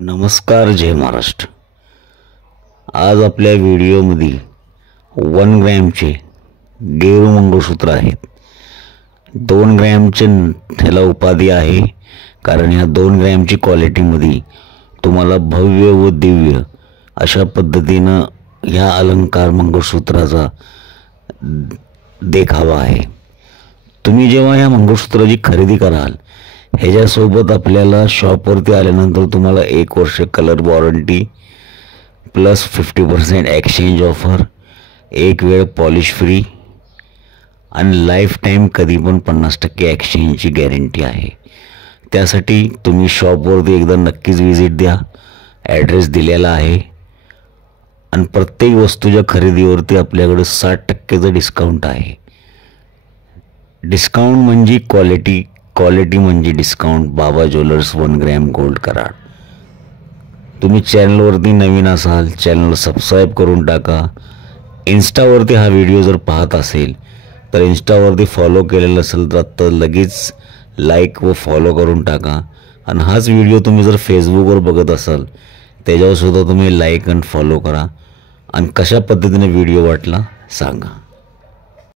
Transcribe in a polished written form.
नमस्कार, जय महाराष्ट्र। आज आपल्या व्हिडिओमध्ये 1 ग्रॅमचे गेरू मंगळसूत्र आहेत। 2 ग्रॅमचे ह्याला उपाधी आहे, कारण ह्या 2 ग्रॅमची क्वालिटीमध्ये तुम्हाला भव्य व दिव्य अशा पद्धतीनं ह्या अलंकार मंगळसूत्राचा देखावा आहे। तुम्ही जेव्हा ह्या मंगळसूत्राची खरेदी कराल, ह्याच्यासोबत आपल्याला शॉपवरती आल्यानंतर तुम्हाला 1 वर्ष colour warranty plus 50% exchange offer, 1 वेळ पॉलिश फ्री आणि लाईफ टाईम कधी पण 50% एक्सचेंजची गॅरंटी आहे। त्यासाठी तुम्ही शॉपवरती एकदा नक्कीच व्हिजिट द्या। ॲड्रेस दिलेला आहे आणि प्रत्येक वस्तूच्या खरेदीवरती आपल्याकडे 60% डिस्काउंट आहे। डिस्काउंट म्हणजे क्वालिटी म्हणजे डिस्काउंट। बाबा ज्वेलर्स 1 ग्रॅम गोल्ड कराड। तुम्ही चॅनलवरती नवीन असाल, चॅनल सबस्क्राईब करून टाका। इन्स्टावरती हा व्हिडिओ जर पाहत असेल तर इन्स्टावरती फॉलो केलेलं असेल तर लगेच लाईक व फॉलो करून टाका। आणि हाच व्हिडिओ तुम्ही जर फेसबुकवर बघत असाल त्याच्यावर सुद्धा तुम्ही लाईक आणि फॉलो करा आणि कशा पद्धतीने व्हिडिओ वाटला सांगा।